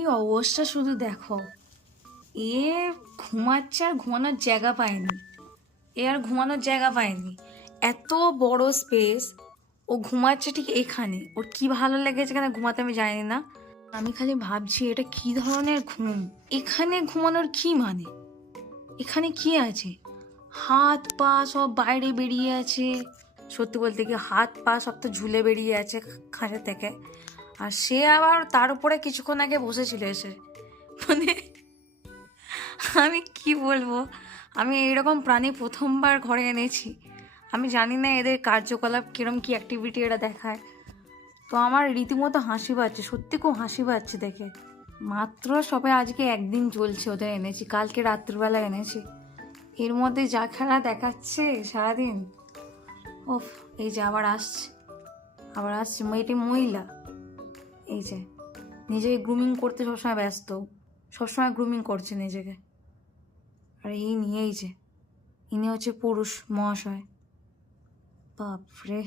এই অবস্থা শুধু দেখো, এ ঘুমাচ্ছে আর ঘুমানোর জায়গা পায়নি। এ আর ঘুমানোর জায়গা পায়নি, এত বড় স্পেস। ও ঘুমাচ্ছে ঠিক এখানে, ওর কি ভালো লেগেছে কেন ঘুমাতে আমি জানি না। আমি খালি ভাবছি এটা কি ধরনের ঘুম, এখানে ঘুমানোর কি মানে, এখানে কি আছে? হাত পা সব বাইরে বেরিয়ে আছে, সত্যি বলতে কি হাত পা সব তো ঝুলে বেরিয়ে আছে খাঁচা থেকে। আর সে আবার তার উপরে কিছুক্ষণ আগে বসেছিল এসে, মানে আমি কি বলবো, আমি এইরকম প্রাণী প্রথমবার ঘরে এনেছি। আমি জানি না এদের কার্যকলাপ কিরম কি অ্যাক্টিভিটি এরা দেখায়। তো আমার রীতিমতো হাসি পাচ্ছে, সত্যি খুব হাসি পাচ্ছে দেখে। মাত্র সবে আজকে একদিন চলছে ওদের এনেছি, কালকে রাত্রিবেলা এনেছি। এর মধ্যে যা খেলা দেখাচ্ছে সারাদিন। ওফ, এই যে আবার আসছে, আবার আসছে মেয়েটি মহিলা। এই যে নিজেকে গ্রুমিং করতে সবসময় ব্যস্ত, সবসময় গ্রুমিং করছে নিজেকে। আর এই নিয়ে এই যে ইনি হচ্ছে পুরুষ মহাশয়। বাপরে।